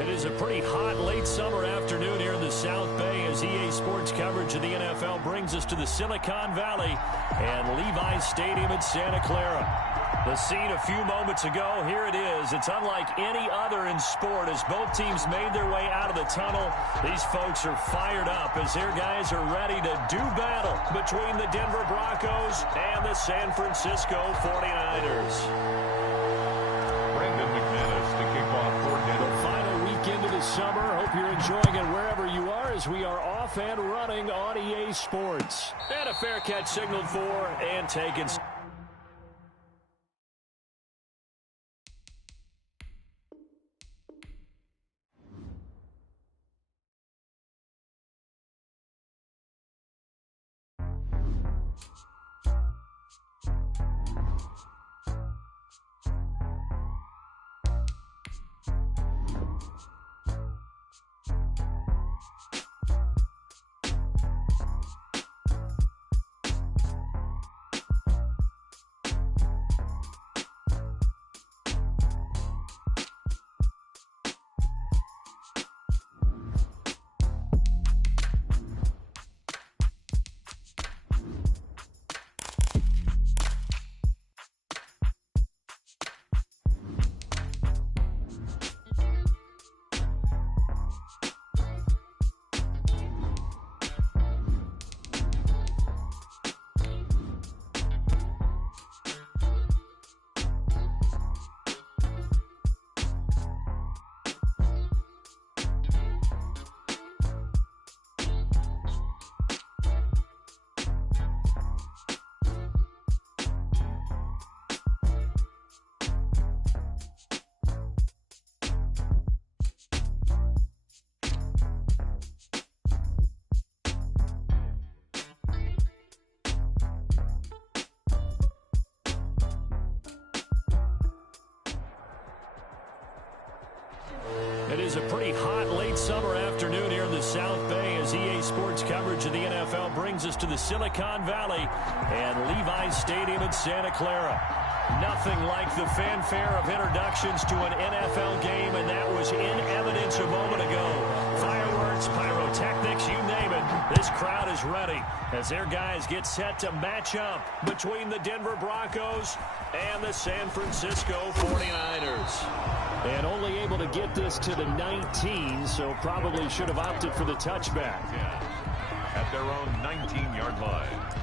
It is a pretty hot late summer afternoon here in the South Bay as EA Sports coverage of the NFL brings us to the Silicon Valley and Levi's Stadium in Santa Clara. The scene a few moments ago, here it is. It's unlike any other in sport as both teams made their way out of the tunnel. These folks are fired up as their guys are ready to do battle between the Denver Broncos and the San Francisco 49ers. Summer. Hope you're enjoying it wherever you are as we are off and running on EA Sports. And a fair catch signaled for and taken. It is a pretty hot late summer afternoon here in the South Bay as EA Sports coverage of the NFL brings us to the Silicon Valley and Levi's Stadium in Santa Clara. Nothing like the fanfare of introductions to an NFL game, and that was in evidence a moment ago. Fireworks, pyrotechnics, you name it. This crowd is ready as their guys get set to match up between the Denver Broncos and the San Francisco 49ers. And only able to get this to the 19, so probably should have opted for the touchback. Yeah, at their own 19-yard line.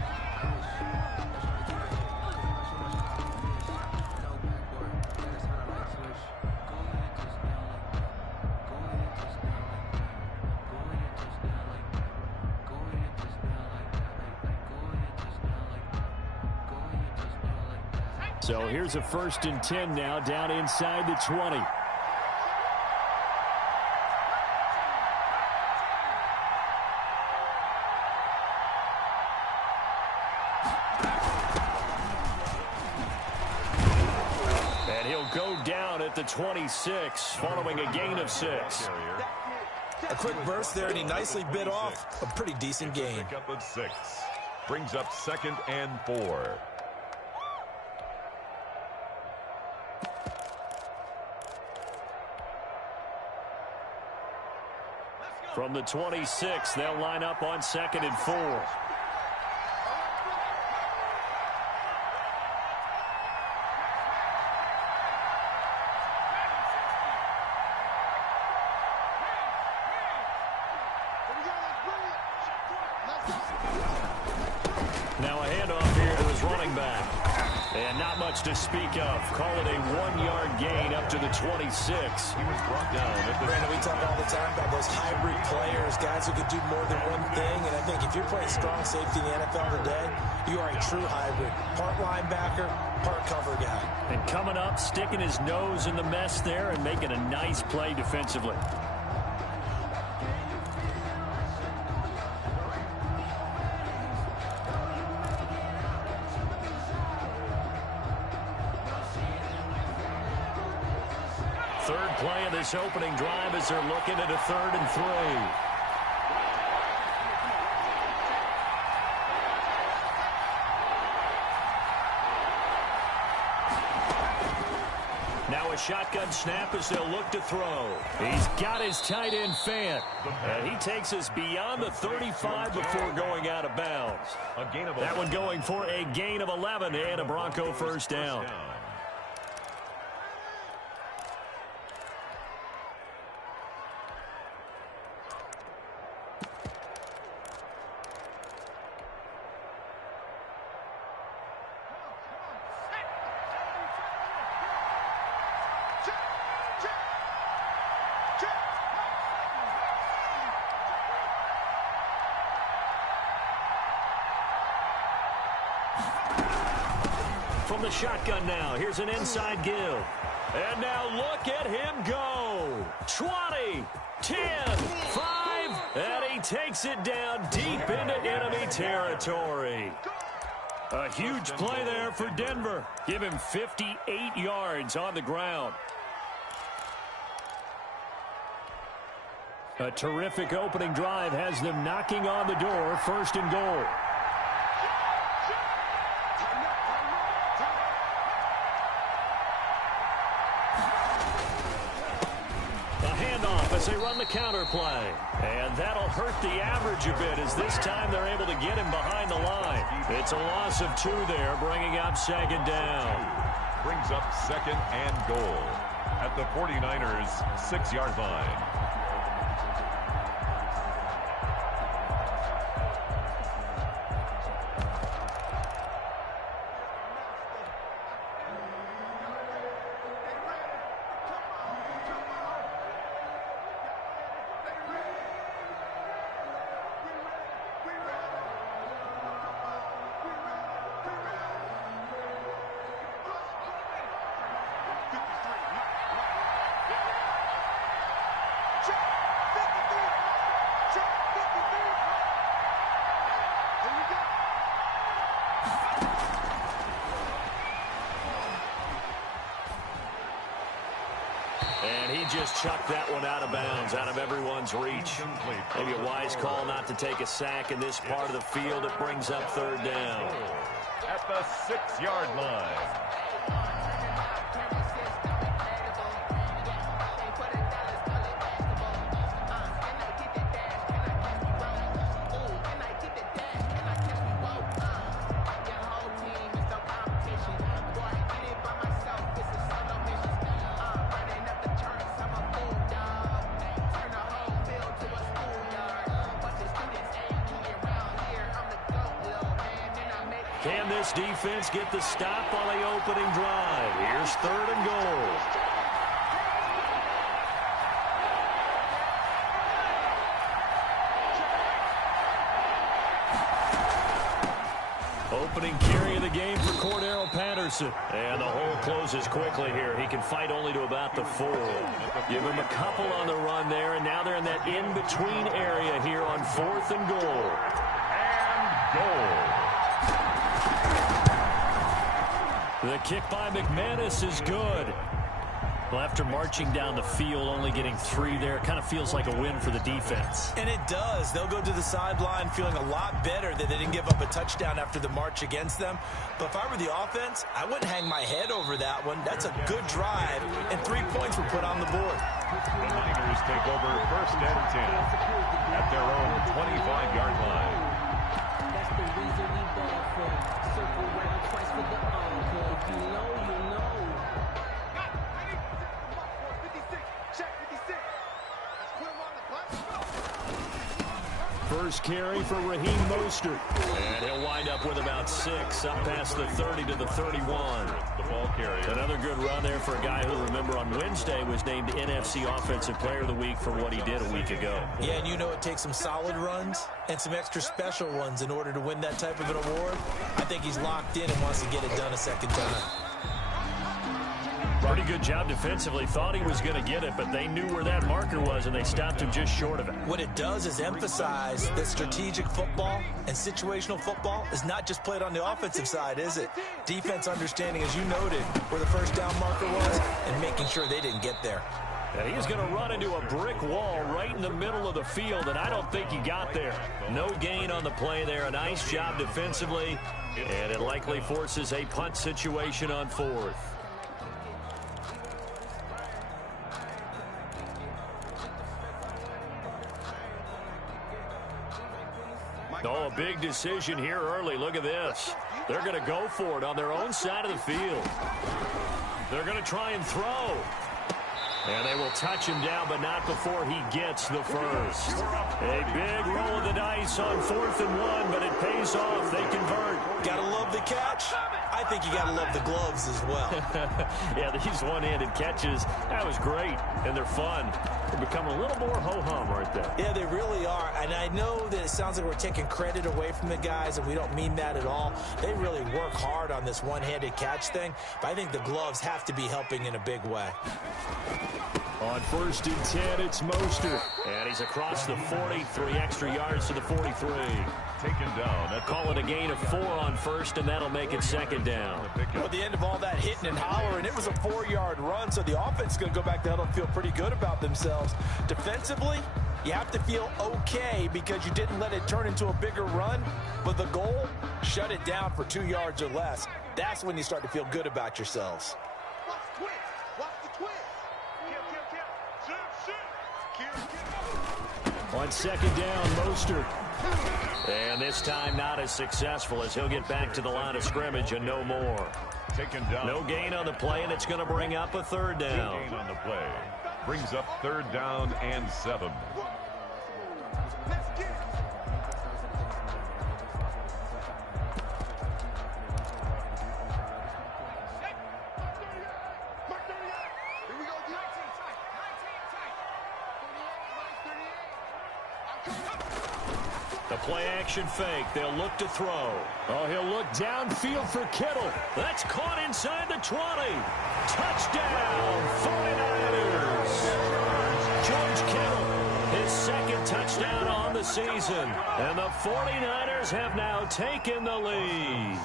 So here's a 1st and 10 now down inside the 20. And he'll go down at the 26 following a gain of 6. A quick burst there, and he nicely bit off a pretty decent gain. Pick up of 6. Brings up 2nd and 4. From the 26, they'll line up on 2nd and 4. Now a handoff here to his running back. And not much to speak of. Call it a 1-yard gain up to the 26. He was brought down. Brandon, we talk all the time about those hybrid players, guys who can do more than one thing. And I think if you're playing strong safety in the NFL today, you are a true hybrid. Part linebacker, part cover guy. And coming up, sticking his nose in the mess there and making a nice play defensively. Third play of this opening drive as they're looking at a 3rd and 3. Now a A shotgun snap as they'll look to throw. He's got his tight end fan. And he takes us beyond the 35 before going out of bounds. That one going for a gain of 11 and a Bronco first down. From the shotgun now, here's an inside give. And now look at him go. 20, 10, 5, and he takes it down deep into enemy territory. A huge play there for Denver. Give him 58 yards on the ground. A terrific opening drive has them knocking on the door, 1st and goal. As they run the counter play. And that'll hurt the average a bit as this time they're able to get him behind the line. It's a loss of 2 there, bringing up 2nd down. Brings up 2nd and goal at the 49ers' 6-yard line. And he just chucked that one out of bounds, out of everyone's reach. Maybe a wise call not to take a sack in this part of the field. It brings up 3rd down. At the 6-yard line. Can this defense get the stop on the opening drive? Here's 3rd and goal. Opening carry of the game for Cordero Patterson. And the hole closes quickly here. He can fight only to about the 4. Give him a couple on the run there, and now they're in that in-between area here on 4th and goal. And goal. The kick by McManus is good. Well, after marching down the field, only getting 3 there, kind of feels like a win for the defense. And it does. They'll go to the sideline feeling a lot better that they didn't give up a touchdown after the march against them. But if I were the offense, I wouldn't hang my head over that one. That's a good drive, and 3 points were put on the board. The Niners take over 1st and 10 at their own 25-yard line. That's the reason we ball for. Circle round twice for the encore. You know. First carry for Raheem Mostert. And he'll wind up with about 6, up past the 30 to the 31. The ball carrier. Another good run there for a guy who, remember, on Wednesday was named NFC Offensive Player of the Week for what he did a week ago. Yeah, and you know it takes some solid runs and some extra special ones in order to win that type of an award. I think he's locked in and wants to get it done a second time. Pretty good job defensively. Thought he was going to get it, but they knew where that marker was, and they stopped him just short of it. What it does is emphasize that strategic football and situational football is not just played on the offensive side, is it? Defense understanding, as you noted, where the first down marker was and making sure they didn't get there. And he's going to run into a brick wall right in the middle of the field, and I don't think he got there. No gain on the play there. A nice job defensively, and it likely forces a punt situation on 4th. Oh, a big decision here early. Look at this. They're going to go for it on their own side of the field. They're going to try and throw. And they will touch him down, but not before he gets the first. A big roll of the dice on 4th and 1, but it pays off. They convert. Gotta love the catch. I think you gotta love the gloves as well. Yeah, these one-handed catches, that was great, and they're fun. They become a little more ho-hum, aren't they? Yeah, they really are. And I know that it sounds like we're taking credit away from the guys, and we don't mean that at all. They really work hard on this one-handed catch thing, but I think the gloves have to be helping in a big way. On 1st and 10, it's Mostert. And he's across the 40, 3 extra yards to the 43. Taken down. Call it a gain of 4 on 1st, and that'll make it 2nd down. Well, at the end of all that hitting and hollering, it was a 4-yard run, so the offense is going to go back to huddle and feel pretty good about themselves. Defensively, you have to feel okay because you didn't let it turn into a bigger run, but the goal, shut it down for 2 yards or less. That's when you start to feel good about yourselves. On 2nd down, Mostert. And this time not as successful as he'll get back to the line of scrimmage and no more. Taken down. No gain on the play, and it's going to bring up a 3rd down. No gain on the play. Brings up 3rd down and 7. The play-action fake. They'll look to throw. Oh, he'll look downfield for Kittle. That's caught inside the 20. Touchdown, 49ers. George Kittle, his 2nd touchdown on the season. And the 49ers have now taken the lead.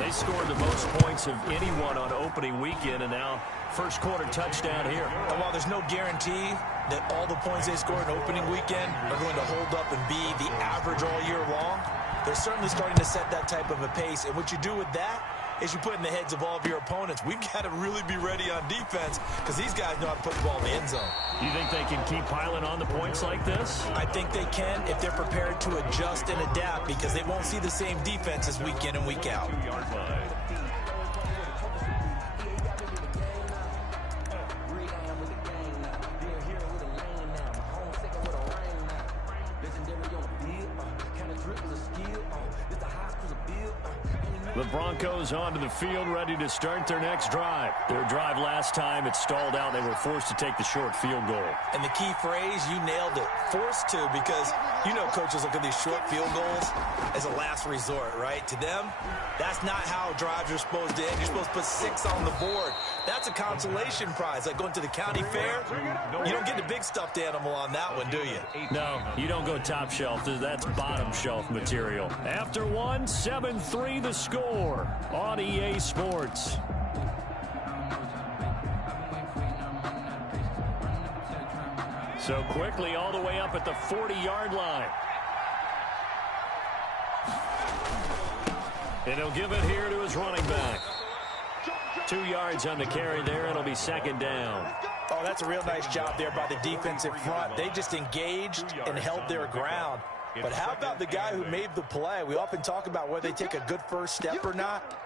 They scored the most points of anyone on opening weekend, and now first quarter touchdown here. And while there's no guarantee that all the points they score in opening weekend are going to hold up and be the average all year long, they're certainly starting to set that type of a pace. And what you do with that is you put in the heads of all of your opponents, we've got to really be ready on defense because these guys know how to put the ball in the end zone. You think they can keep piling on the points like this? I think they can if they're prepared to adjust and adapt because they won't see the same defenses week in and week out. 2-yard line. The Broncos onto the field, ready to start their next drive. Their drive last time, it stalled out. They were forced to take the short field goal. And the key phrase, you nailed it, forced to, because you know coaches look at these short field goals as a last resort, right? To them, that's not how drives are supposed to end. You're supposed to put 6 on the board. That's a consolation prize, like going to the county fair. You don't get the big stuffed animal on that one, do you? No, you don't go top shelf. That's bottom shelf material. After one, 7-3 the score on EA Sports. So quickly all the way up at the 40-yard line. And he'll give it here to his running back. 2 yards on the carry there. It'll be 2nd down. Oh, that's a real nice job there by the defensive front. They just engaged and held their ground. But how about the guy who made the play? We often talk about whether they take a good first step or not.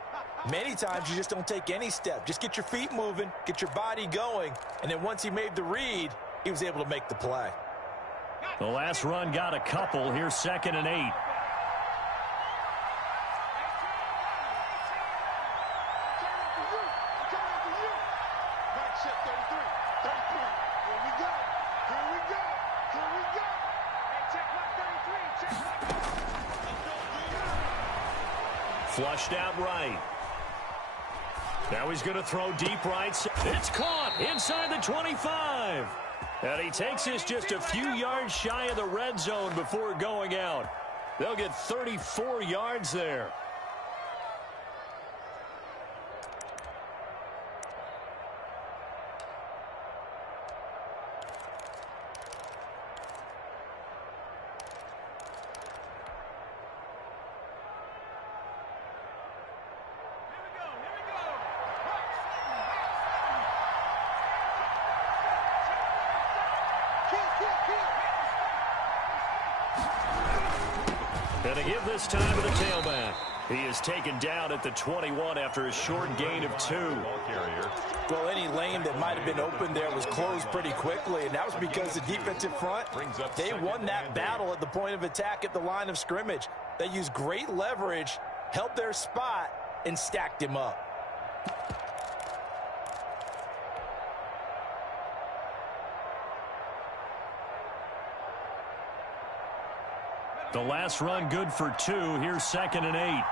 Many times you just don't take any step. Just get your feet moving, get your body going, and then once he made the read, he was able to make the play. The last run got a couple. Here's 2nd and 8. Flushed out right. Now he's going to throw deep right. It's caught inside the 25. And he takes this just a few yards shy of the red zone before going out. They'll get 34 yards there. And they give this time to the tailback. He is taken down at the 21 after a short gain of 2. Well, any lane that might have been open there was closed pretty quickly, and that was because the defensive front, they won that battle at the point of attack at the line of scrimmage. They used great leverage, held their spot, and stacked him up. The last run good for 2. Here's 2nd and 8.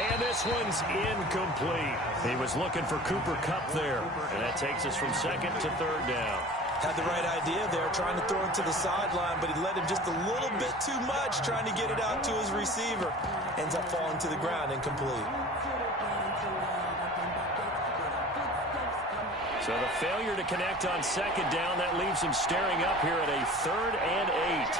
And this one's incomplete. He was looking for Cooper Kupp there. And that takes us from 2nd to 3rd down. Had the right idea there, trying to throw it to the sideline, but he let him just a little bit too much, trying to get it out to his receiver. Ends up falling to the ground, incomplete. So the failure to connect on 2nd down, that leaves him staring up here at a 3rd and 8.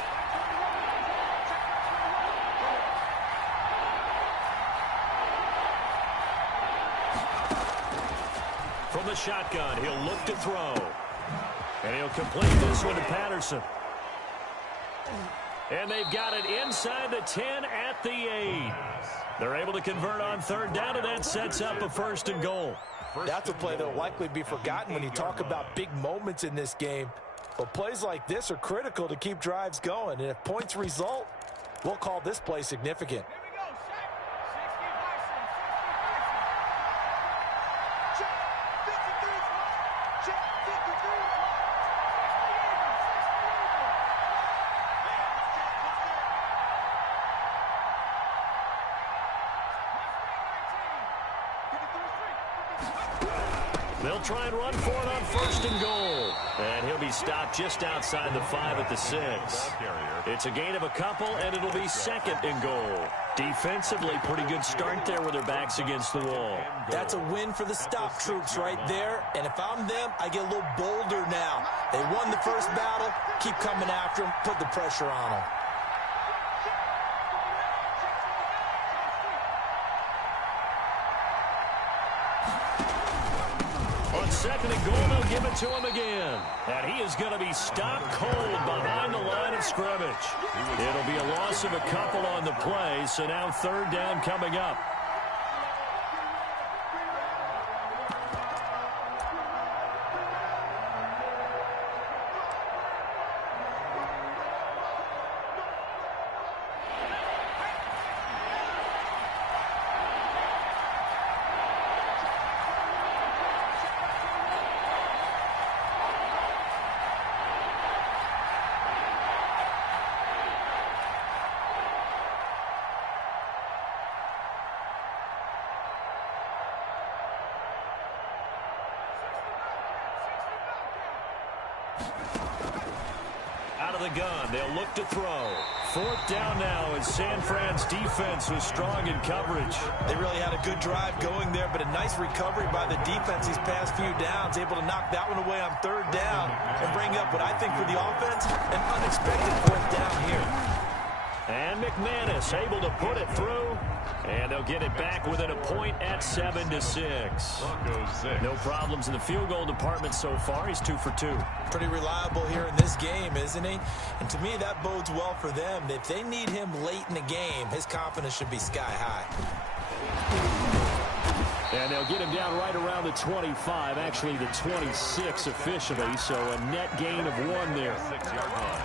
From the shotgun, he'll look to throw. And he'll complete this one to Patterson. And they've got it inside the 10 at the 8. They're able to convert on 3rd down, and that sets up a 1st and goal. That's a play that will likely be forgotten when you talk about big moments in this game. But plays like this are critical to keep drives going. And if points result, we'll call this play significant. They'll try and run for it on 1st and goal. And he'll be stopped just outside the 5 at the 6. It's a gain of a couple, and it'll be 2nd and goal. Defensively, pretty good start there with their backs against the wall. That's a win for the stop troops right there. And if I'm them, I get a little bolder now. They won the first battle. Keep coming after them. Put the pressure on them. On 2nd and goal, they'll give it to him again. And he is going to be stopped cold behind the line of scrimmage. It'll be a loss of a couple on the play, so now 3rd down coming up. Out of the gun, they'll look to throw. 4th down now as San Fran's defense was strong in coverage. They really had a good drive going there, but a nice recovery by the defense these past few downs, able to knock that one away on 3rd down and bring up what I think for the offense, an unexpected 4th down here. And McManus able to put it through. And they'll get it back within a point at 7-6. No problems in the field goal department so far. He's 2 for 2. Pretty reliable here in this game, isn't he? And to me, that bodes well for them. If they need him late in the game, his confidence should be sky high. And they'll get him down right around the 25, actually the 26 officially, so a net gain of 1 there. 6-yard line.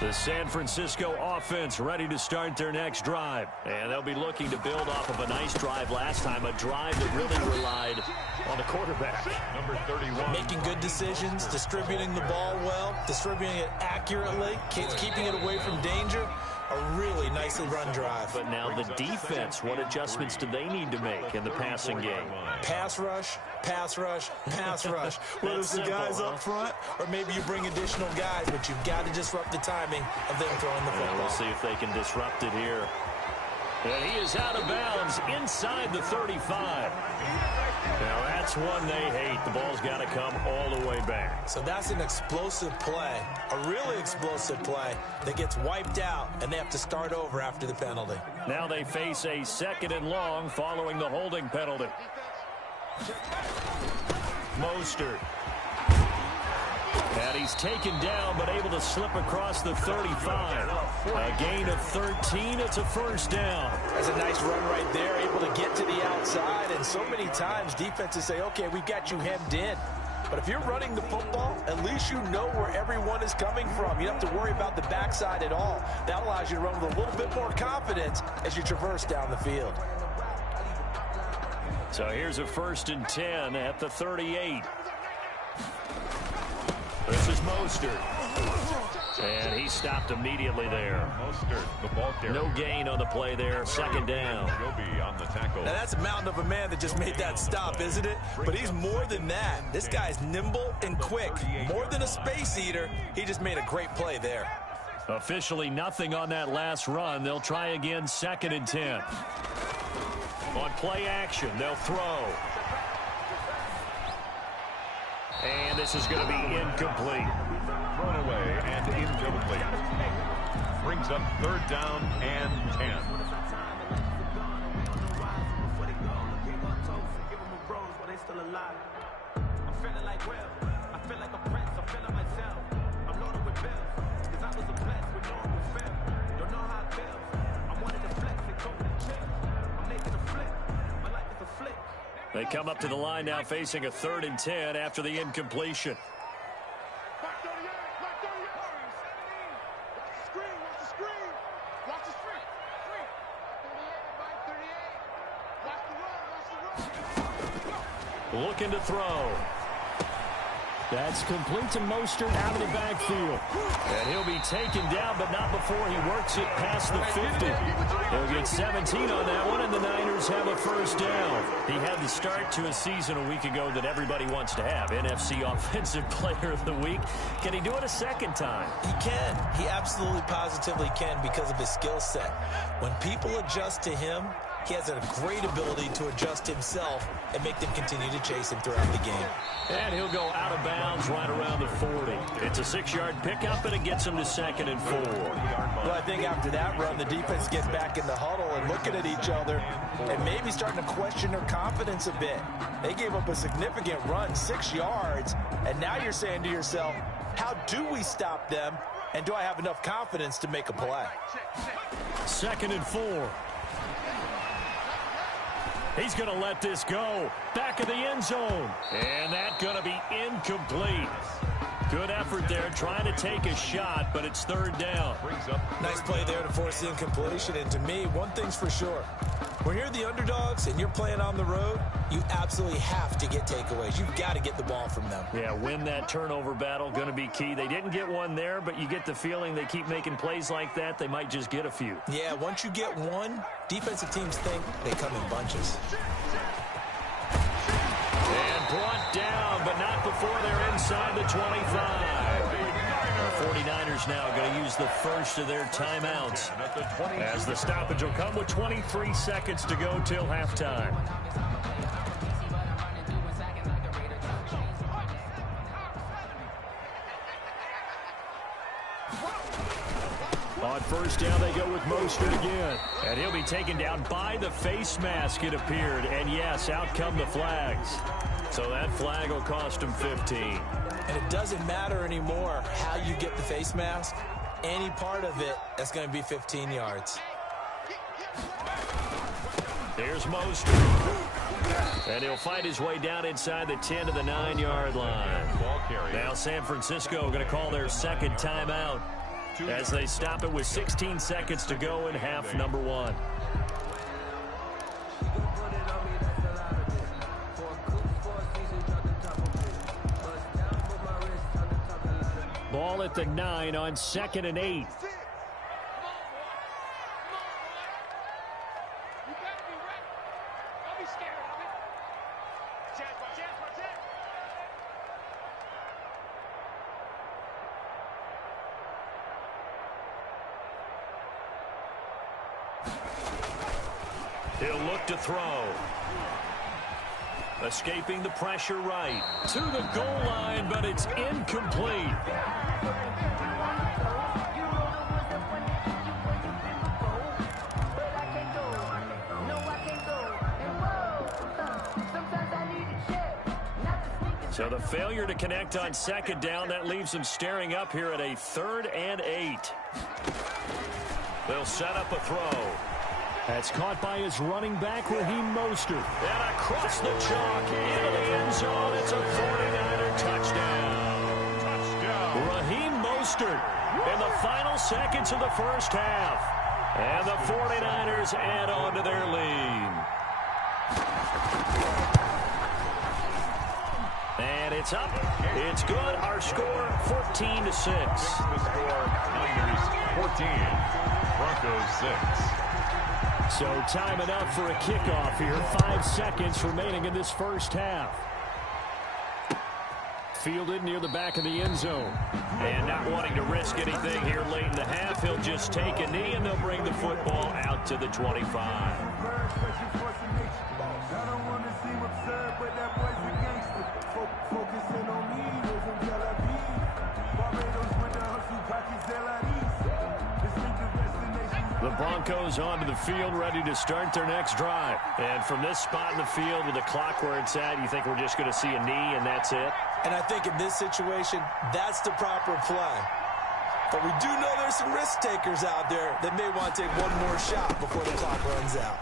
The San Francisco offense ready to start their next drive. And they'll be looking to build off of a nice drive last time, a drive that really relied on the quarterback. Number 31. Making good decisions, distributing the ball well, distributing it accurately, keeping it away from danger. A really nicely run drive. But now the defense, what adjustments do they need to make in the passing game? Pass rush, pass rush, pass rush. Whether it's the guys up front or maybe you bring additional guys, but you've got to disrupt the timing of them throwing the football. We'll see if they can disrupt it here. And he is out of bounds inside the 35. Now that's one they hate. The ball's got to come all the way back. So that's an explosive play, a really explosive play that gets wiped out, and they have to start over after the penalty. Now they face a 2nd and long following the holding penalty. Mostert. And he's taken down but able to slip across the 35. A gain of 13. It's a first down. That's a nice run right there, able to get to the outside. And so many times defenses say, okay, we've got you hemmed in. But if you're running the football, at least you know where everyone is coming from. You don't have to worry about the backside at all. That allows you to run with a little bit more confidence as you traverse down the field. So here's a 1st and 10 at the 38. This is Mostert. And he stopped immediately there. Mostert, the ball carrier. No gain on the play there. 2nd down. He'll be on the tackle. Now that's a mountain of a man that just made that stop, isn't it? But he's more than that. This guy's nimble and quick. More than a space eater. He just made a great play there. Officially nothing on that last run. They'll try again 2nd and 10. On play action, they'll throw. And this is going to be incomplete. Thrown away and incomplete. Brings up 3rd down and 10. They come up to the line now facing a 3rd and 10 after the incompletion. Looking to throw. That's complete to Mostert out of the backfield. And he'll be taken down, but not before he works it past the 50. He'll get 17 on that one, and the Niners have a first down. He had the start to a season a week ago that everybody wants to have. NFC Offensive Player of the Week. Can he do it a 2nd time? He can. He absolutely positively can because of his skill set. When people adjust to him, he has a great ability to adjust himself and make them continue to chase him throughout the game. And he'll go out of bounds right around the 40. It's a 6-yard pickup, and it gets him to 2nd and 4. Well, I think after that run, the defense gets back in the huddle and looking at each other and maybe starting to question their confidence a bit. They gave up a significant run, 6 yards, and now you're saying to yourself, how do we stop them, and do I have enough confidence to make a play? 2nd and 4. He's going to let this go. Back of the end zone. And that's going to be incomplete. Good effort there trying to take a shot, but it's 3rd down. Nice play there to force the incompletion. And to me, one thing's for sure. When you're the underdogs and you're playing on the road, you absolutely have to get takeaways. You've got to get the ball from them. Yeah, win that turnover battle, going to be key. They didn't get one there, but you get the feeling they keep making plays like that, they might just get a few. Yeah, once you get one, defensive teams think they come in bunches. And brought down, but not before they're inside the 25. The 49ers now going to use the first of their timeouts as the stoppage will come with 23 seconds to go till halftime. On first down, they go with Mostert again. And he'll be taken down by the face mask, it appeared. And yes, out come the flags. So that flag will cost him 15. And it doesn't matter anymore how you get the face mask. Any part of it, that's going to be 15 yards. There's Mostert. And he'll fight his way down inside the 10 to the 9-yard line. Now San Francisco going to call their 2nd timeout as they stop it with 16 seconds to go in half number 1. Ball at the 9 on 2nd and 8. He'll look to throw. Escaping the pressure right. To the goal line, but it's incomplete. So the failure to connect on second down, that leaves them staring up here at a 3rd and 8. They'll set up a throw. That's caught by his running back, Raheem Mostert. And across the chalk into the end zone. It's a 49er touchdown. Raheem Mostert in the final seconds of the first half. And the 49ers add on to their lead. And it's up. It's good. Our score, 14-6. The score, Niners 14, Broncos 6. So time enough for a kickoff here. 5 seconds remaining in this first half. Fielded near the back of the end zone. And not wanting to risk anything here late in the half, he'll just take a knee and they'll bring the football out to the 25. The Broncos onto the field, ready to start their next drive. And from this spot in the field with the clock where it's at, you think we're just going to see a knee and that's it? And I think in this situation, that's the proper play. But we do know there's some risk takers out there that may want to take one more shot before the clock runs out.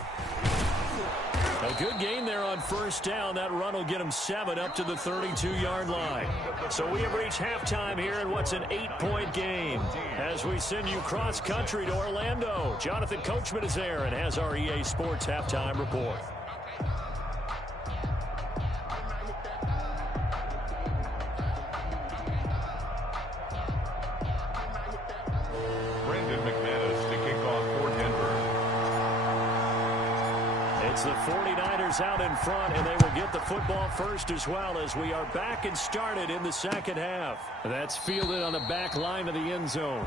A good gain there on first down. That run will get him 7 up to the 32-yard line. So we have reached halftime here in what's an 8-point game. As we send you cross-country to Orlando, Jonathan Coachman is there and has our EA Sports halftime report. It's the 49ers out in front, and they will get the football first as well as we are back and started in the second half. That's fielded on the back line of the end zone.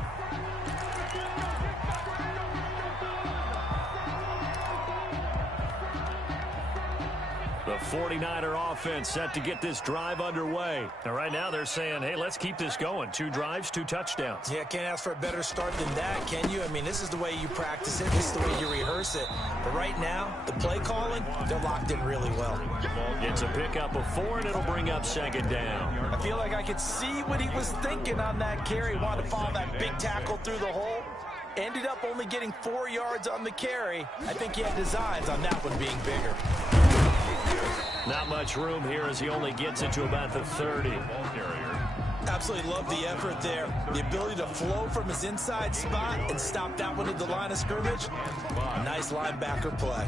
The 49er offense set to get this drive underway. And right now they're saying, hey, let's keep this going. 2 drives, 2 touchdowns. Yeah, can't ask for a better start than that, can you? I mean, this is the way you practice it. This is the way you rehearse it. But right now, the play calling, they're locked in really well. It's a pickup of 4, and it'll bring up second down. I feel like I could see what he was thinking on that carry. Wanted to follow that big tackle through the hole. Ended up only getting 4 yards on the carry. I think he had designs on that one being bigger. Not much room here as he only gets it to about the 30. Absolutely love the effort there. The ability to flow from his inside spot and stop that one at the line of scrimmage. Nice linebacker play.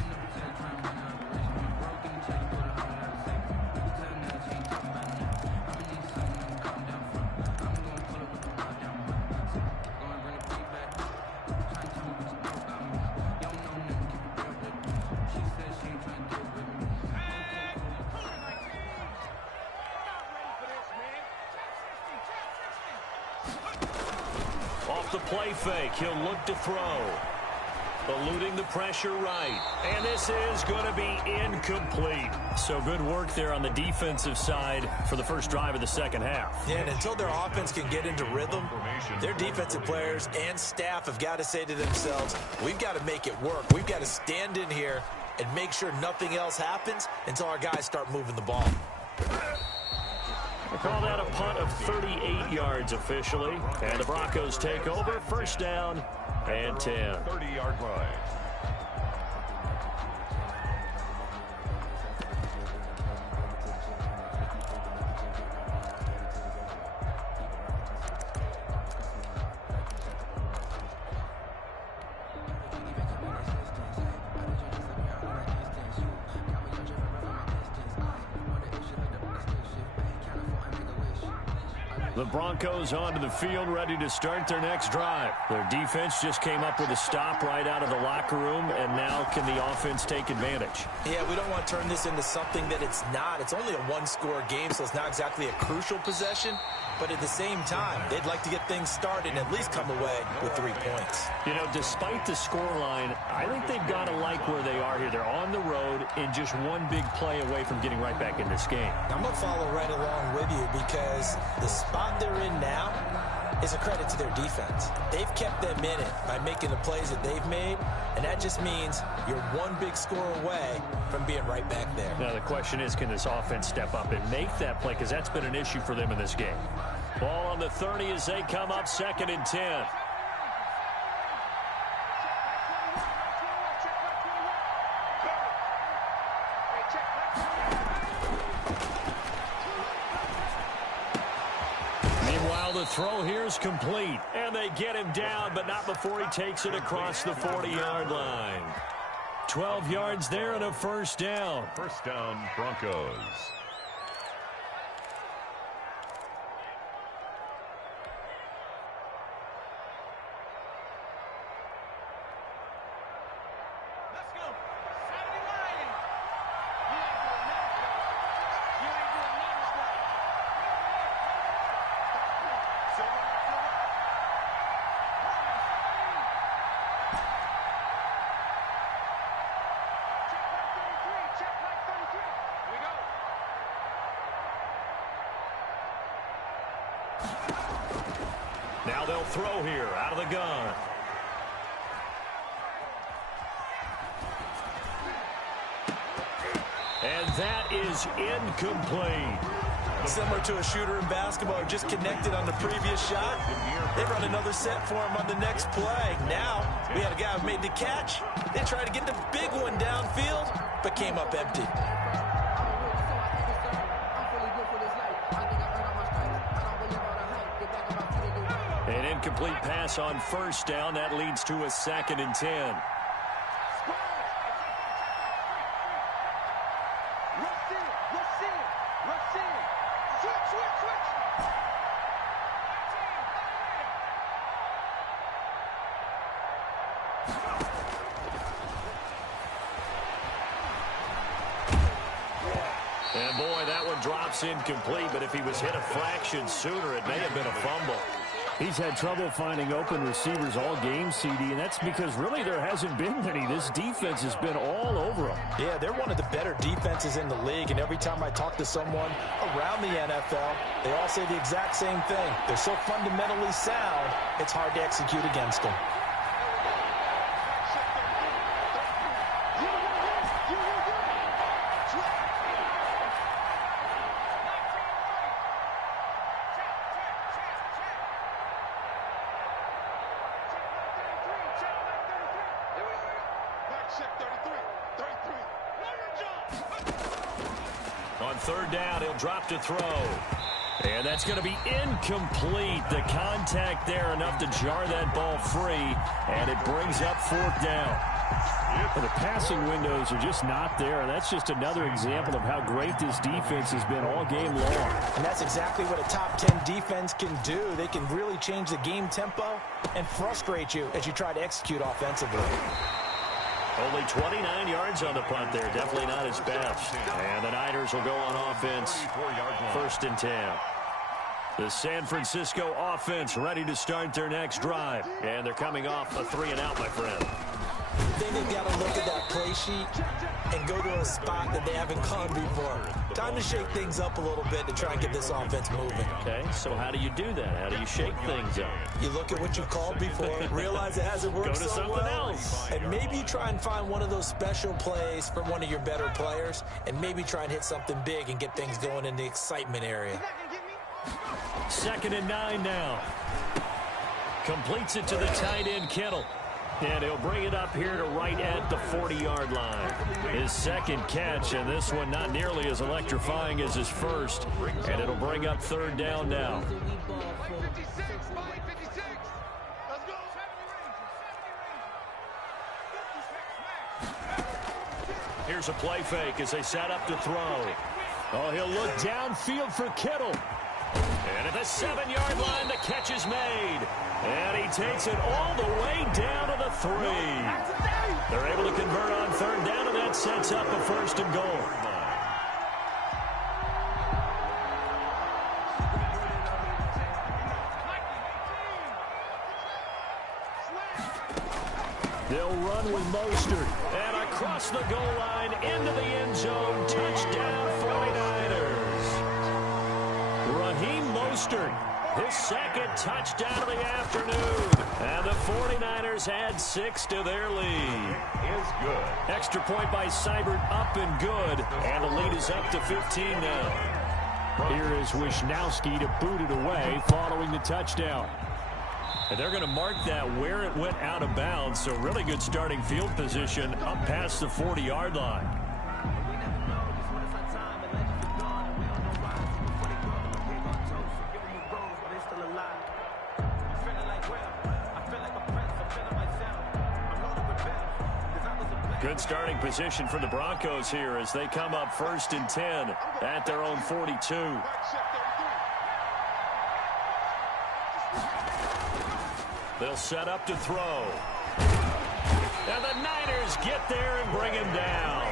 The play fake, he'll look to throw. Eluding the pressure right. And this is going to be incomplete. So good work there on the defensive side for the first drive of the second half. Yeah, and until their offense can get into rhythm, their defensive players and staff have got to say to themselves, we've got to make it work. We've got to stand in here and make sure nothing else happens until our guys start moving the ball. They call that a punt of 38 yards officially. And the Broncos take over. First down and 10. 30-yard line. The Broncos onto the field, ready to start their next drive. Their defense just came up with a stop right out of the locker room, and now can the offense take advantage? Yeah, we don't want to turn this into something that it's not. It's only a one-score game, so it's not exactly a crucial possession. But at the same time, they'd like to get things started and at least come away with 3 points. You know, despite the scoreline, I think they've got to like where they are here. They're on the road and just one big play away from getting right back in this game. I'm going to follow right along with you because the spot they're in now is a credit to their defense. They've kept them in it by making the plays that they've made, and that just means you're one big score away from being right back there. Now, the question is, can this offense step up and make that play? Because that's been an issue for them in this game. Ball on the 30 as they come up 2nd and 10. Meanwhile, the throw here is complete. And they get him down, but not before he takes it across the 40-yard line. 12 yards there and a first down. First down, Broncos. Now they'll throw here out of the gun. And that is incomplete. Similar to a shooter in basketball who just connected on the previous shot. They run another set for him on the next play. Now we had a guy who made the catch. They tried to get the big one downfield, but came up empty. An incomplete pass on first down. That leads to a 2nd and 10. And boy, that one drops incomplete, but if he was hit a fraction sooner, it may have been a fumble. He's had trouble finding open receivers all game, CD, and that's because really there hasn't been many. This defense has been all over them. Yeah, they're one of the better defenses in the league, and every time I talk to someone around the NFL, they all say the exact same thing. They're so fundamentally sound, it's hard to execute against them. On 3rd down, he'll drop to throw. And that's going to be incomplete. The contact there enough to jar that ball free, and it brings up 4th down. The passing windows are just not there, and that's just another example of how great this defense has been all game long. And that's exactly what a top 10 defense can do. They can really change the game tempo and frustrate you as you try to execute offensively. Only 29 yards on the punt there. Definitely not his best. And the Niners will go on offense. 1st and 10. The San Francisco offense ready to start their next drive. And they're coming off a 3-and-out, my friend. I think they've got to look at that play sheet and go to a spot that they haven't gone before. Time to shake things up a little bit to try and get this offense moving. Okay, so how do you do that? How do you shake things up? You look at what you called before, realize it hasn't worked Go to so something well, else. and maybe you try and find one of those special plays from one of your better players, and maybe try and hit something big and get things going in the excitement area. 2nd and 9 now. Completes it to the tight end, Kittle. And he'll bring it up here to right at the 40-yard line. His 2nd catch, and this one not nearly as electrifying as his first. And it'll bring up 3rd down now. Here's a play fake as they set up to throw. Oh, he'll look downfield for Kittle. And at the 7-yard line, the catch is made. And he takes it all the way down to the 3. They're able to convert on 3rd down, and that sets up a 1st and goal. They'll run with Mostert. And across the goal line, into the end zone. Touchdown, 49ers. Raheem Mostert, his 2nd touchdown of the afternoon. And the 49ers add 6 to their lead. Is good. Extra point by Seibert, up and good. And the lead is up to 15 now. Here is Wisnowski to boot it away following the touchdown. And they're going to mark that where it went out of bounds. So really good starting field position up past the 40-yard line. Good starting position for the Broncos here as they come up 1st and 10 at their own 42. They'll set up to throw. And the Niners get there and bring him down.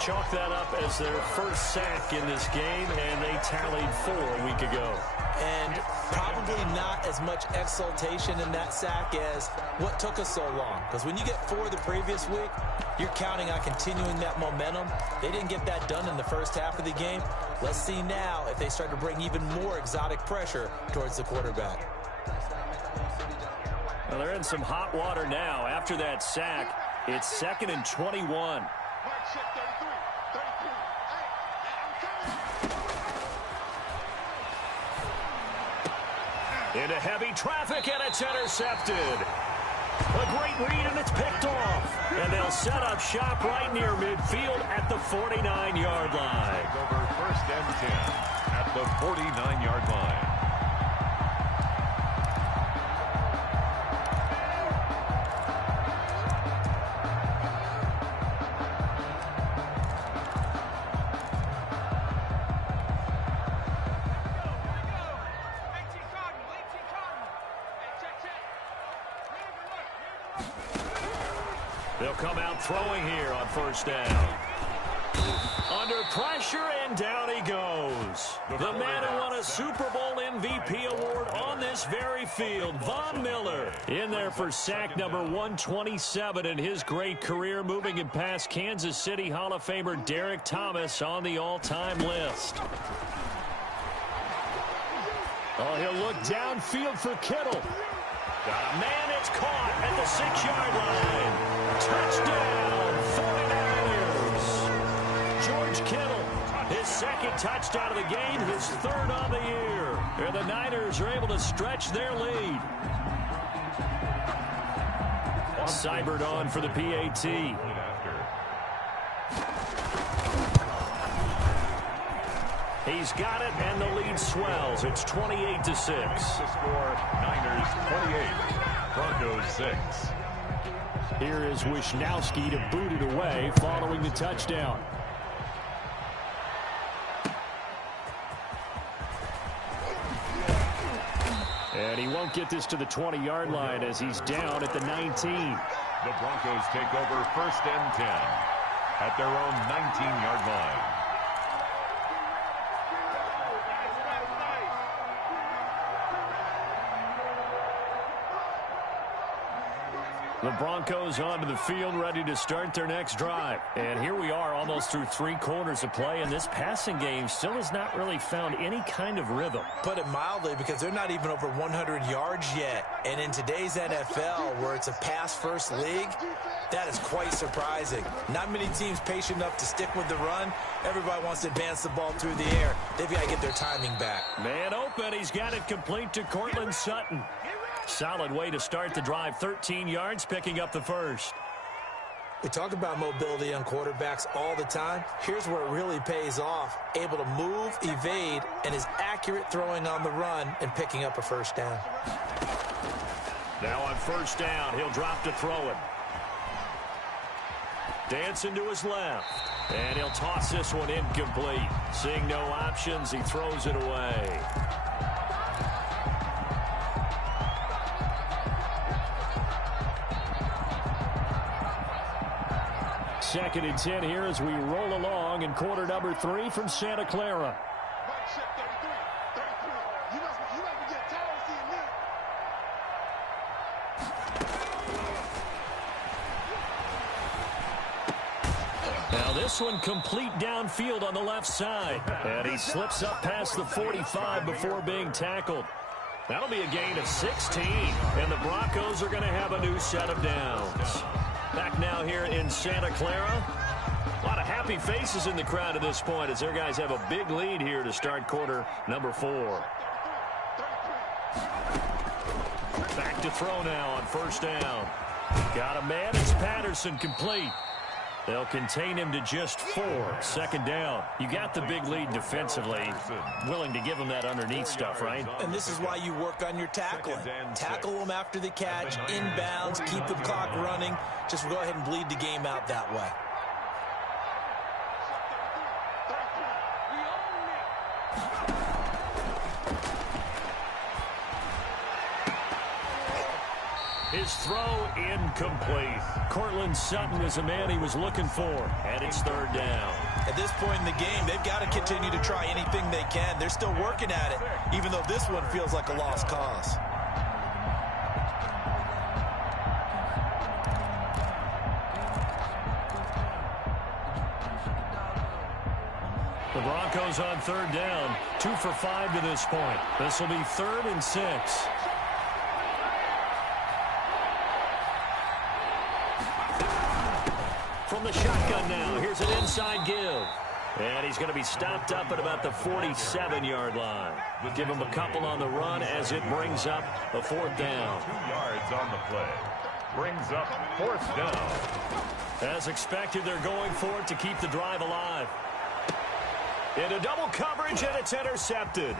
Chalk that up as their first sack in this game, and they tallied 4 a week ago. And probably not as much exultation in that sack as what took us so long. Because when you get 4 the previous week, you're counting on continuing that momentum. They didn't get that done in the first half of the game. Let's see now if they start to bring even more exotic pressure towards the quarterback. Well, they're in some hot water now. After that sack, it's 2nd and 21. Into heavy traffic, and it's intercepted. A great read, and it's picked off. And they'll set up shop right near midfield at the 49-yard line. Over 1st and 10 at the 49-yard line. They'll come out throwing here on 1st down. Under pressure, and down he goes. The man who won a Super Bowl MVP award on this very field, Von Miller, in there for sack number 127 in his great career, moving him past Kansas City Hall of Famer Derek Thomas on the all-time list. Oh, he'll look downfield for Kittle. Got a man, it's caught at the 6-yard line. Touchdown, 49ers. George Kittle, his 2nd touchdown of the game, his 3rd on the year. And the Niners are able to stretch their lead. Seibert on for the PAT. He's got it, and the lead swells. It's 28-6. The score, Niners 28, Broncos 6. Here is Wisnowski to boot it away following the touchdown. And he won't get this to the 20-yard line as he's down at the 19. The Broncos take over 1st and 10 at their own 19-yard line. The Broncos onto the field, ready to start their next drive. And here we are, almost through 3 quarters of play, and this passing game still has not really found any kind of rhythm. Put it mildly, because they're not even over 100 yards yet. And in today's NFL, where it's a pass-first league, that is quite surprising. Not many teams patient enough to stick with the run. Everybody wants to advance the ball through the air. They've got to get their timing back. Man open, he's got it complete to Cortland Sutton. Solid way to start the drive, 13 yards, picking up the 1st. We talk about mobility on quarterbacks all the time. Here's where it really pays off. Able to move, evade, and is accurate throwing on the run and picking up a 1st down. Now on 1st down, he'll drop to throw it. Dancing to his left. And he'll toss this one incomplete. Seeing no options, he throws it away. second and 10 here as we roll along in quarter number 3 from Santa Clara. Now this one complete downfield on the left side. And he slips up past the 45 before being tackled. That'll be a gain of 16. And the Broncos are going to have a new set of downs. Back now here in Santa Clara. A lot of happy faces in the crowd at this point as their guys have a big lead here to start quarter number 4. Back to throw now on first down. Got a man. It's Patterson, complete. They'll contain him to just 4. Second down. You got the big lead defensively. Willing to give him that underneath stuff, right? And this is why you work on your tackling. Tackle them after the catch, inbounds, keep the clock running. Just go ahead and bleed the game out that way. His throw incomplete. Cortland Sutton was the man he was looking for. And it's third down. At this point in the game, they've got to continue to try anything they can. They're still working at it, even though this one feels like a lost cause. The Broncos on third down. 2 for 5 to this point. This will be 3rd and 6. From the shotgun now, here's an inside give. And he's going to be stopped up at about the 47-yard line. Give him a couple on the run as it brings up a 4th down. 2 yards on the play. Brings up 4th down. As expected, they're going for it to keep the drive alive. Into double coverage, and it's intercepted.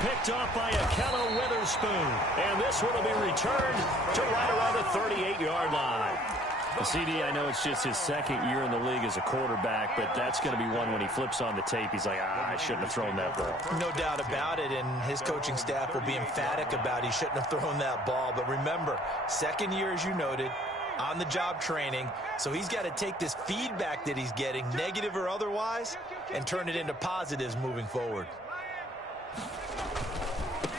Picked off by Akello Witherspoon. And this one will be returned to right around the 38-yard line. CD, I know it's just his second year in the league as a quarterback, but that's going to be one when he flips on the tape. He's like, I shouldn't have thrown that ball. No doubt about it, and his coaching staff will be emphatic about he shouldn't have thrown that ball. But remember, second year, as you noted, on-the-job training, so he's got to take this feedback that he's getting, negative or otherwise, and turn it into positives moving forward.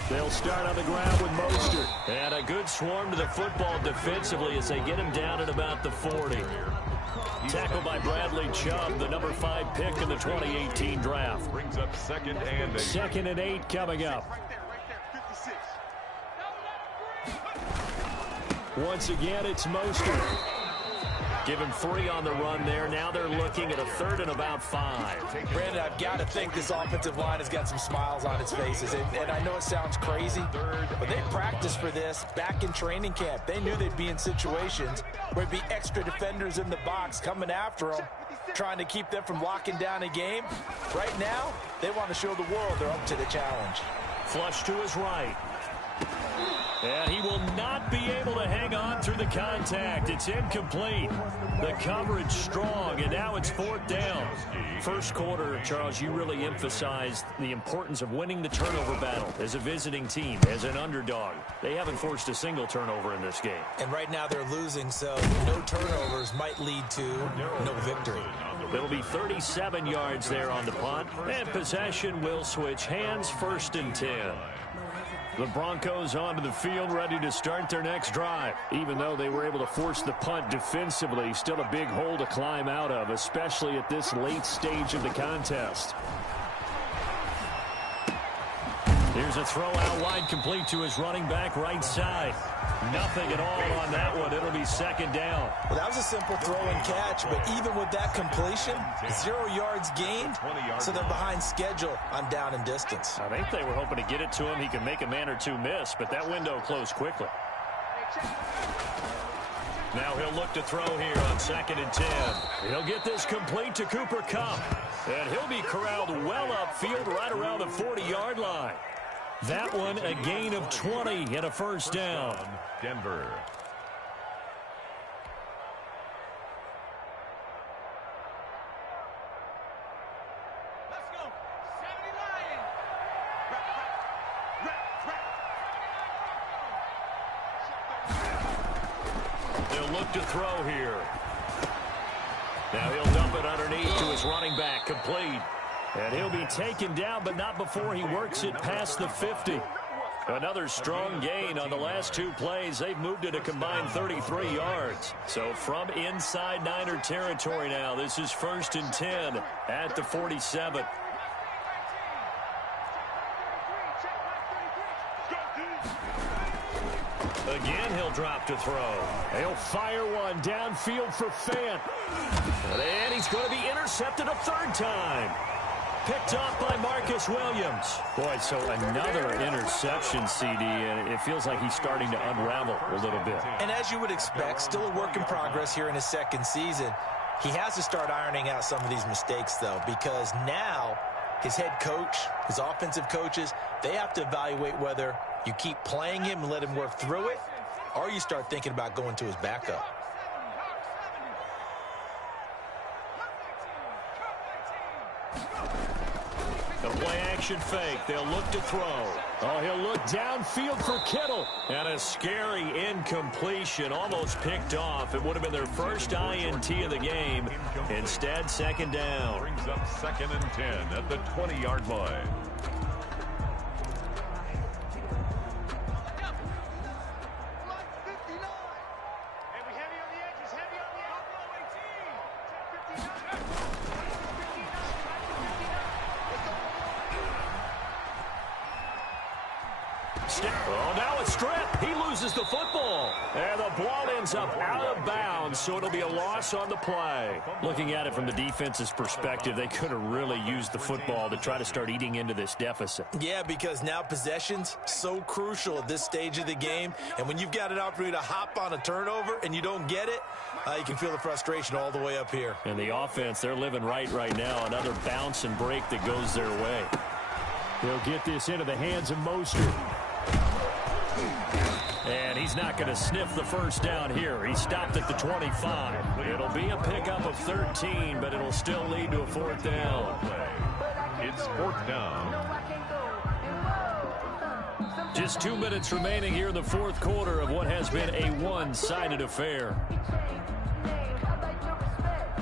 They'll start on the ground with Mostert. And a good swarm to the football defensively as they get him down at about the 40. Tackled by Bradley Chubb, the number 5 pick in the 2018 draft. Brings up 2nd and 8. 2nd and 8 coming up. Once again, it's Mostert. Give him 3 on the run there. Now they're looking at a 3rd and about 5. Brandon, I've got to think this offensive line has got some smiles on its faces. And I know it sounds crazy, but they practiced for this back in training camp. They knew they'd be in situations where there'd be extra defenders in the box coming after them, trying to keep them from locking down a game. Right now, they want to show the world they're up to the challenge. Flush to his right. And he will not be able to hang on through the contact. It's incomplete. The coverage strong, and now it's 4th down. First quarter, Charles, you really emphasized the importance of winning the turnover battle as a visiting team, as an underdog. They haven't forced a single turnover in this game. And right now they're losing, so no turnovers might lead to no victory. It'll be 37 yards there on the punt, and possession will switch hands, 1st and 10. The Broncos onto the field, ready to start their next drive. Even though they were able to force the punt defensively, still a big hole to climb out of, especially at this late stage of the contest. Here's a throw out wide, complete to his running back right side. Nothing at all on that one. It'll be 2nd down. Well, that was a simple throw and catch, but even with that completion, 0 yards gained, so they're behind schedule on down and distance. I think they were hoping to get it to him. He could make a man or two miss, but that window closed quickly. Now he'll look to throw here on 2nd and 10. He'll get this complete to Cooper Kupp, and he'll be corralled well upfield right around the 40-yard line. That one a gain of 20 and a 1st down. Denver. Let's go. 70 Lions. They'll look to throw here. Now he'll dump it underneath to his running back, complete. And he'll be taken down, but not before he works it past the 50. Another strong gain on the last two plays. They've moved it a combined 33 yards. So from inside Niner territory now, this is 1st and 10 at the 47. Again, he'll drop to throw. He'll fire one downfield for Fant. And he's going to be intercepted a third time. Picked off by Marcus Williams. Boy, so another interception, CD, and it feels like he's starting to unravel a little bit. And as you would expect, still a work in progress here in his second season. He has to start ironing out some of these mistakes, though, because now his head coach, his offensive coaches, they have to evaluate whether you keep playing him and let him work through it, or you start thinking about going to his backup. The play-action fake. They'll look to throw. Oh, he'll look downfield for Kittle. And a scary incompletion, almost picked off. It would have been their first INT of the game. Instead, second down. Brings up 2nd and 10 at the 20-yard line. Oh, now a strip. He loses the football. And the ball ends up out of bounds, so it'll be a loss on the play. Looking at it from the defense's perspective, they could have really used the football to try to start eating into this deficit. Yeah, because now possession's so crucial at this stage of the game. And when you've got an opportunity to hop on a turnover and you don't get it, you can feel the frustration all the way up here. And the offense, they're living right now. Another bounce and break that goes their way. They'll get this into the hands of Mostert. And he's not going to sniff the first down here. He stopped at the 25. It'll be a pickup of 13, but it'll still lead to a 4th down. It's 4th down. Just 2 minutes remaining here in the 4th quarter of what has been a one-sided affair.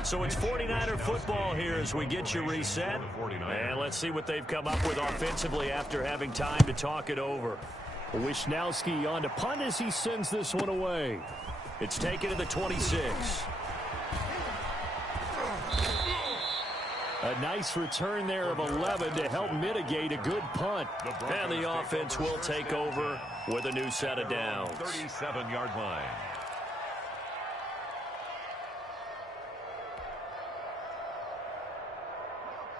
So it's 49er football here as we get you reset. And let's see what they've come up with offensively after having time to talk it over. Wisnowski on to punt as he sends this one away. It's taken to the 26. A nice return there of 11 to help mitigate a good punt. And the offense will take over with a new set of downs. 37-yard line.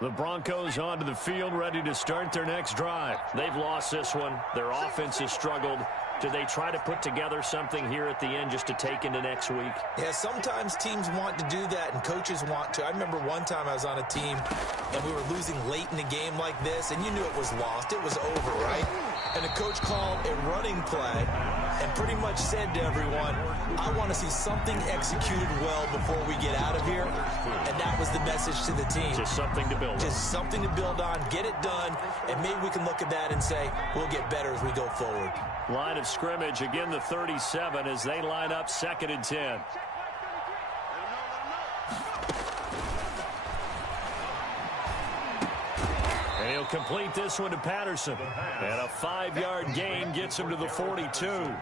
The Broncos onto the field, ready to start their next drive. They've lost this one. Their offense has struggled. Do they try to put together something here at the end just to take into next week? Yeah, sometimes teams want to do that and coaches want to. I remember one time I was on a team and we were losing late in the game like this, and you knew it was lost. It was over, right? And the coach called a running play and pretty much said to everyone, I want to see something executed well before we get out of here. And that was the message to the team. Just something to build on. Just something to build on, get it done, and maybe we can look at that and say, we'll get better as we go forward. Line of scrimmage, again the 37 as they line up 2nd and 10. And he'll complete this one to Patterson. And a 5-yard gain gets him to the 42.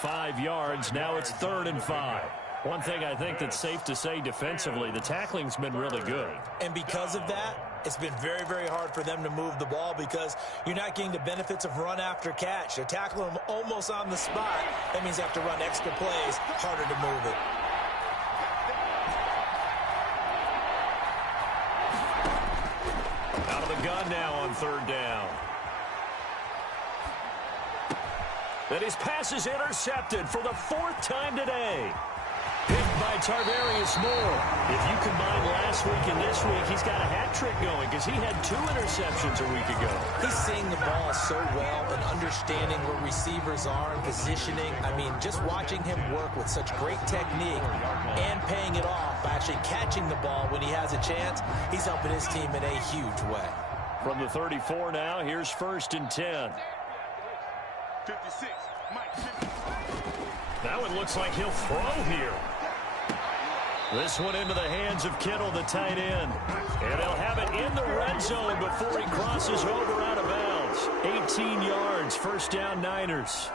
5 yards, now it's 3rd and 5. One thing I think that's safe to say defensively, the tackling's been really good. And because of that, it's been very, very hard for them to move the ball because you're not getting the benefits of run after catch. They're tackling them almost on the spot. That means they have to run extra plays, harder to move it. Out of the gun now on 3rd down. Then his pass is intercepted for the 4th time today. Picked by Tarvarius Moore. If you combine last week and this week, he's got a hat trick going because he had 2 interceptions a week ago. He's seeing the ball so well and understanding where receivers are and positioning. I mean, just watching him work with such great technique and paying it off by actually catching the ball when he has a chance, he's helping his team in a huge way. From the 34 now, here's 1st and 10. 56, Mike. Now it looks like he'll throw here. This one into the hands of Kittle, the tight end. And they'll have it in the red zone before he crosses over out of bounds. 18 yards, first down Niners.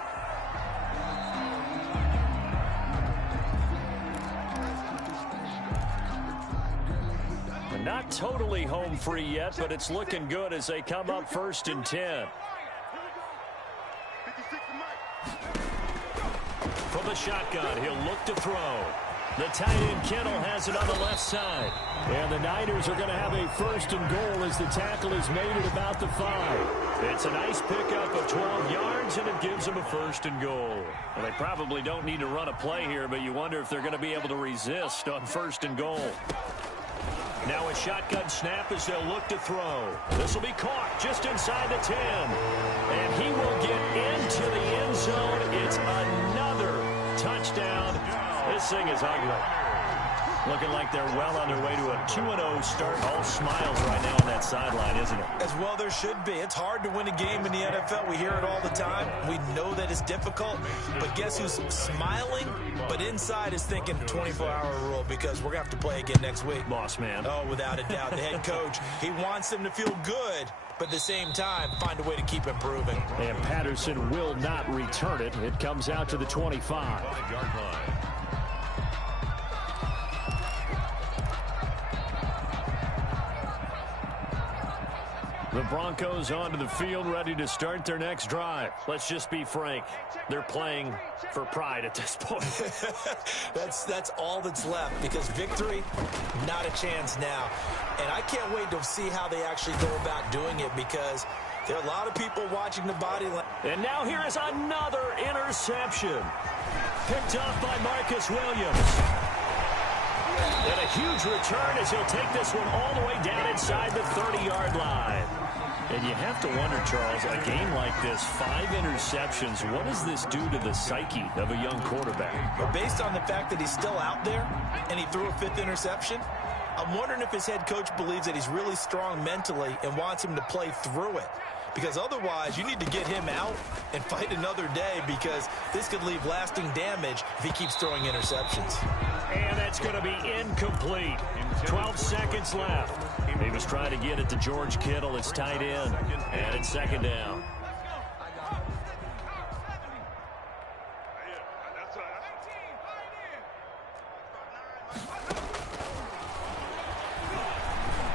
Not totally home free yet, but it's looking good as they come up 1st and 10. From the shotgun, he'll look to throw. The tight end Kittle has it on the left side. And the Niners are going to have a 1st and goal as the tackle is made at about the 5. It's a nice pickup of 12 yards, and it gives them a 1st and goal. Well, they probably don't need to run a play here, but you wonder if they're going to be able to resist on 1st and goal. Now a shotgun snap as they'll look to throw. This will be caught just inside the 10. And he will get into the end zone. It's another touchdown. This thing is ugly. Looking like they're well on their way to a 2-0 start. All smiles right now on that sideline, isn't it? As well there should be. It's hard to win a game in the NFL. We hear it all the time. We know that it's difficult. But guess who's smiling? But inside is thinking 24-hour rule because we're going to have to play again next week. Boss man. Oh, without a doubt. The head coach, he wants them to feel good, but at the same time, find a way to keep improving. And Patterson will not return it. It comes out to the 25. 5-yard line. The Broncos onto the field, ready to start their next drive. Let's just be frank. They're playing for pride at this point. That's all that's left because victory, not a chance now. And I can't wait to see how they actually go about doing it because there are a lot of people watching the body language. And now here is another interception. Picked up by Marcus Williams. And a huge return as he'll take this one all the way down inside the 30-yard line. And you have to wonder, Charles, a game like this, 5 interceptions, what does this do to the psyche of a young quarterback? But based on the fact that he's still out there and he threw a 5th interception, I'm wondering if his head coach believes that he's really strong mentally and wants him to play through it. Because otherwise, you need to get him out and fight another day because this could leave lasting damage if he keeps throwing interceptions. And that's going to be incomplete. 12 seconds left. He was trying to get it to George Kittle. It's tight end. And it's 2nd down.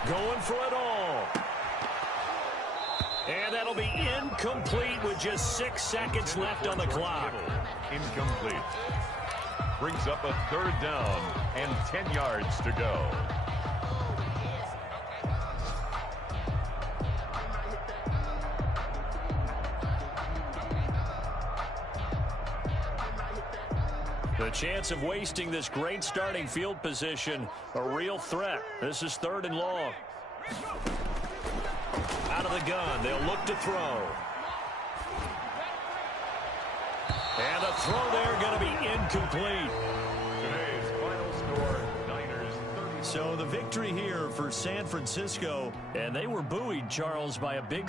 Going for it all. And that'll be incomplete with just 6 seconds left on the clock. Incomplete. Brings up a 3rd down and 10 yards to go. The chance of wasting this great starting field position, a real threat. This is 3rd and long. Out of the gun, they'll look to throw. And the throw there going to be incomplete. Today's final score, Niners 30. So the victory here for San Francisco, and they were buoyed, Charles, by a big